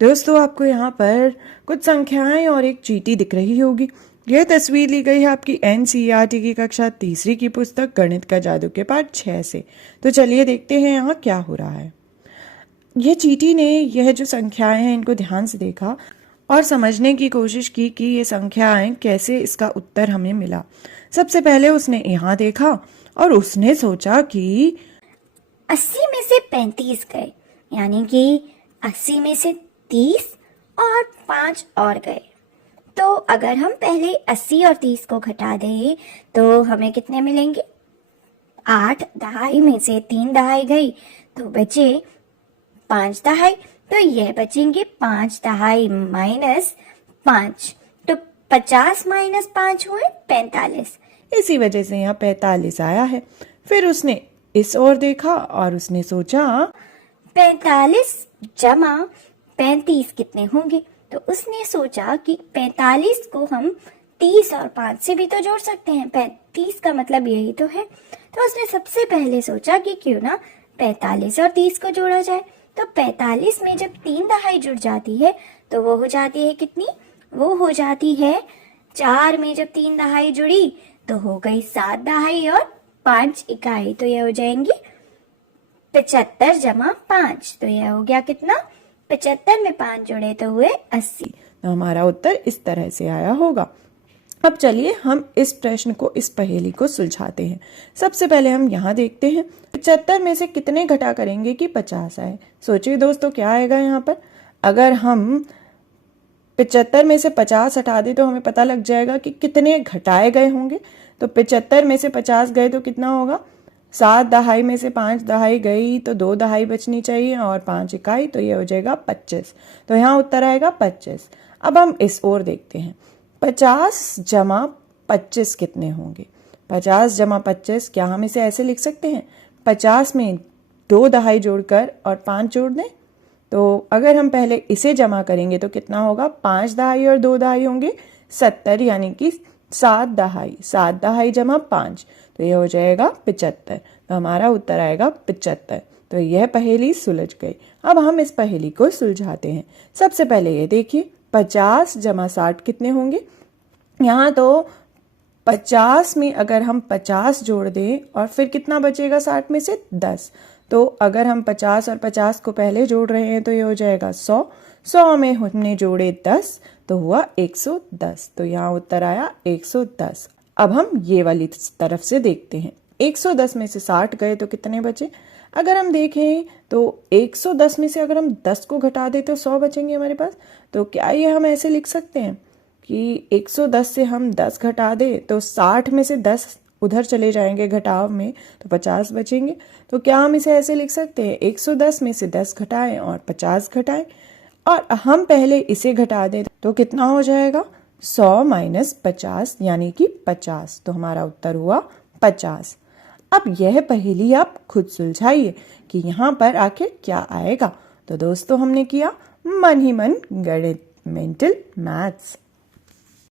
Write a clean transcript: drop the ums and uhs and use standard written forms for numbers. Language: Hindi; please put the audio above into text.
दोस्तों आपको यहाँ पर कुछ संख्याएं और एक चीटी दिख रही होगी। यह तस्वीर ली गई है आपकी एनसीईआरटी की कक्षा तीसरी की पुस्तक गणित का जादू के पाठ 6 से। तो चलिए देखते हैं यहाँ क्या हो रहा है। यह चीटी ने यह जो संख्याएं हैं इनको ध्यान से देखा और समझने की कोशिश की कि ये संख्याएं कैसे इसका उत्तर हमें मिला। सबसे पहले उसने यहाँ देखा और उसने सोचा कि 80 में से 35 गए, यानी कि 80 में से 30 और 5 और गए। तो अगर हम पहले 80 और 30 को घटा दें तो हमें कितने मिलेंगे? 8 दहाई में से 3 दहाई गई तो बचे 5 दहाई। तो यह बचेंगे 5 दहाई माइनस 5। तो 50 माइनस 5 हुए 45। इसी वजह से यहाँ 45 आया है। फिर उसने इस ओर देखा और उसने सोचा 45 जमा 35 कितने होंगे। तो उसने सोचा कि 45 को हम 30 और 5 से भी तो जोड़ सकते हैं। 35 का मतलब यही तो है। तो उसने सबसे पहले सोचा कि क्यों ना 45 और 30 को जोड़ा जाए। तो 45 में जब 3 दहाई जुड़ जाती है तो वो हो जाती है कितनी? वो हो जाती है 4 में जब 3 दहाई जुड़ी तो हो गई 7 दहाई और 5 इकाई। तो यह हो जाएंगी 75 जमा 5। तो यह हो गया कितना? 75 में 5 जोड़े तो हुए 80। तो हमारा उत्तर इस तरह से आया होगा। अब चलिए हम इस प्रश्न को, इस पहेली को सुलझाते हैं। सबसे पहले हम यहाँ देखते हैं 75 में से कितने घटा करेंगे कि 50 आए। सोचिए दोस्तों क्या आएगा यहाँ पर। अगर हम 75 में से 50 हटा दे तो हमें पता लग जाएगा कि कितने घटाए गए होंगे। तो 75 में से 50 गए तो कितना होगा? 7 दहाई में से 5 दहाई गई तो 2 दहाई बचनी चाहिए और 5 इकाई, तो ये हो जाएगा 25। तो यहाँ उत्तर आएगा 25। अब हम इस ओर देखते हैं 50 जमा 25 कितने होंगे। 50 जमा 25, क्या हम इसे ऐसे लिख सकते हैं? 50 में 2 दहाई जोड़कर और 5 जोड़ दें। तो अगर हम पहले इसे जमा करेंगे तो कितना होगा? 5 दहाई और 2 दहाई होंगे 70, यानी कि 7 दहाई। 7 दहाई जमा 5, तो यह हो जाएगा 75। तो हमारा उत्तर आएगा 75। तो यह पहेली सुलझ गई। अब हम इस पहेली को सुलझाते हैं। सबसे पहले ये देखिए 50 जमा 60 कितने होंगे। यहाँ तो 50 में अगर हम 50 जोड़ दें और फिर कितना बचेगा 60 में से? 10। तो अगर हम 50 और 50 को पहले जोड़ रहे हैं तो ये हो जाएगा 100। 100 में हमने जोड़े 10 तो हुआ 110। तो यहाँ उत्तर आया 110। अब हम ये वाली तरफ से देखते हैं। 110 में से 60 गए तो कितने बचे? अगर हम देखें तो 110 में से अगर हम 10 को घटा दें तो 100 बचेंगे हमारे पास। तो क्या ये हम ऐसे लिख सकते हैं कि 110 से हम 10 घटा दें तो 60 में से 10 उधर चले जाएंगे घटाव में, तो 50 बचेंगे। तो क्या हम इसे ऐसे लिख सकते हैं 110 में से 10 घटाएं और 50 घटाएं, और हम पहले इसे घटा दें तो कितना हो जाएगा? 100 माइनस 50 यानी कि 50। तो हमारा उत्तर हुआ 50। अब यह पहेली आप खुद सुलझाइए कि यहाँ पर आखिर क्या आएगा। तो दोस्तों हमने किया मन ही मन गणित, मेंटल मैथ्स।